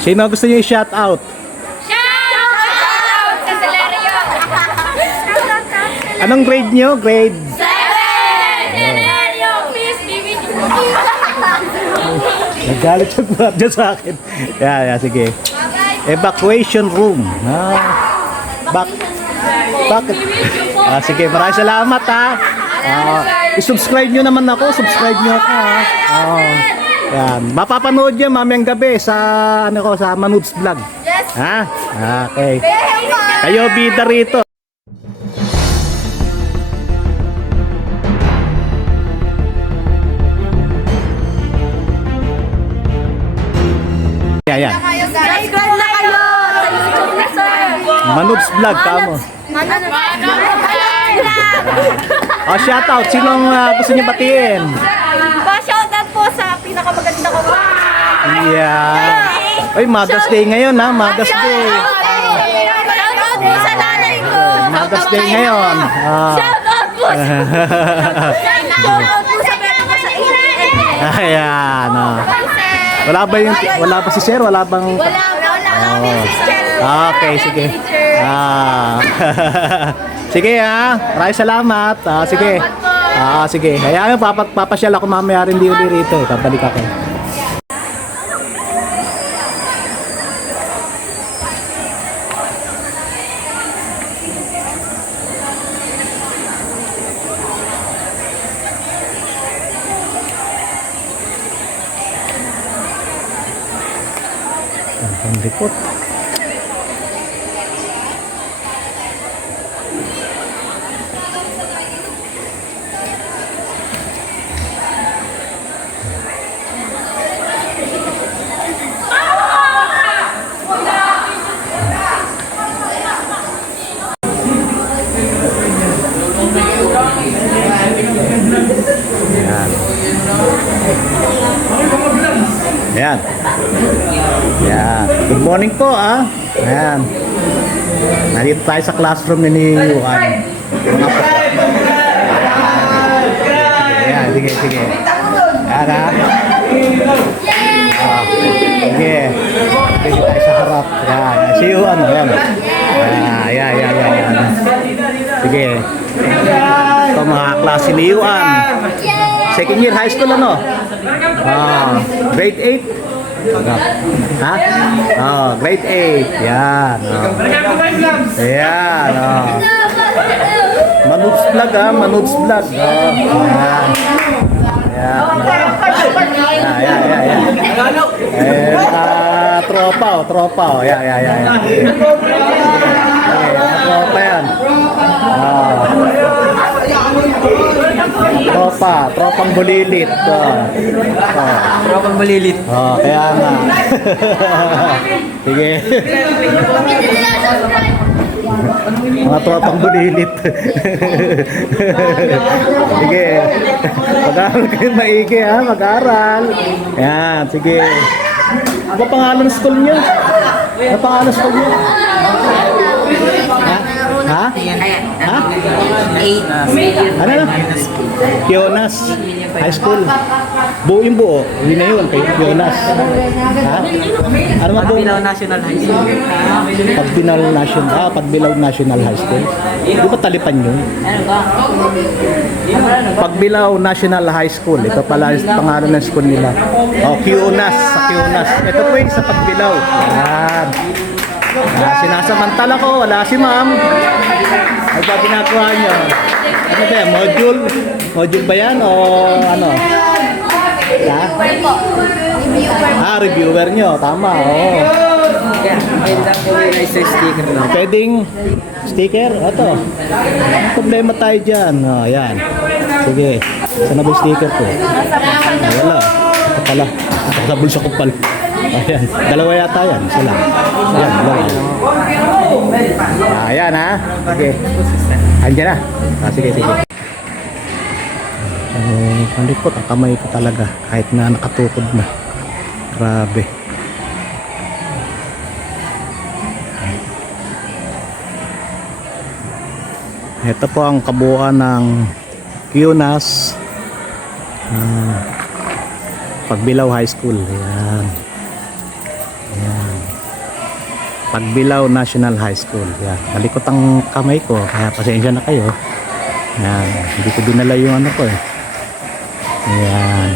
Sino gusto niyo i-shout out? Shout! Sa Celerio! Anong grade niyo? Grade 7! Celerio! Please be with you! Nagalit yung mga dyan sa akin. Sige. Evacuation room. Bakit? Sige, maraming salamat ha. I-subscribe nyo naman ako. Subscribe nyo ako ha. Yan. Mapapanood yan mamayang gabi sa sa Manubs Vlog. Yes! Ha? Okay. Kayo bida rito. Yan. Subscribe na kayo sa YouTube na sir! Manubs Vlog, tamo. Shoutout. Sinong gusto niyo batiin? Pa-shoutout po sa pinakamaganda ko. Yeah. Ay, Mother's Day ngayon ha. Mother's Day. Shoutout po sa nanay ko. Mother's Day ngayon. Shoutout po sa Shoutout po sa pera ko sa inyo. Ayan. Wala ba si Sir? Wala bang... Wala kami sister. Okay, sige. Sige ha. Maraming salamat. Sige. Sige. Hayaan mo, papasyal ako mamaya rin uli rito. Babalik ako. Ang report. Ayan. Ayan. Good morning po Ayan. Nandito tayo sa classroom ni Yuan. Mga po. Ayan. Sige. Ayan Sige. Sige tayo sa harap. Ayan. Si Yuan. Ayan. Ayan. Sige. Ito mga klase ni Yuan. Second year high school grade 8. Ha? Grade 8. Yan. Ayan. Manubs Vlog Manubs Vlog. Ayan. Tropa. Ayan. Tropa yan. Tropang bulilit. Tropang bulilit. Kaya nga. Sige. Mga tropang bulilit. Sige. Mag-aaral kayo maigi mag-aaral. Yan, sige. Ano pangalan ng school niyo? Ano pangalan ng school niyo? Ha? Ano na? Kionas High School. Yung buo. Yun na yun. Kionas. Ha? Ano ba Pagbilaw National High School. Pagbilaw National High School. Di ba talipan yun? Pagbilaw National High School. Ito pala yung pangalan ng school nila. Kionas. Sa Kionas. Ito po yung sa Pagbilaw. Yan. Sinasamantala ko, wala si ma'am. Ano ba ginagawa nyo? Ano ba yan? Module ba yan? O ano? Reviewer nyo. Tama, Pwedeng sticker? Ito. Problema tayo dyan. Yan. Sige. Saan na ba yung sticker ko? Wala. Ito pala. Sa bulsa ko pala. Ayan, dalawa yata yan. Sila. Ayan, dalawa. Ayan Sige. Andiyan na. Sige. Ang likot, ang kamay ko talaga. Kahit na nakatukod na. Grabe. Ito po ang kabuuan ng Kionas Pagbilaw High School. Ayan. Pagbilao National High School. Yan. Malikot ang kamay ko, kaya pasensya na kayo. Yan. Hindi ko dinala yung ano ko eh. Yan.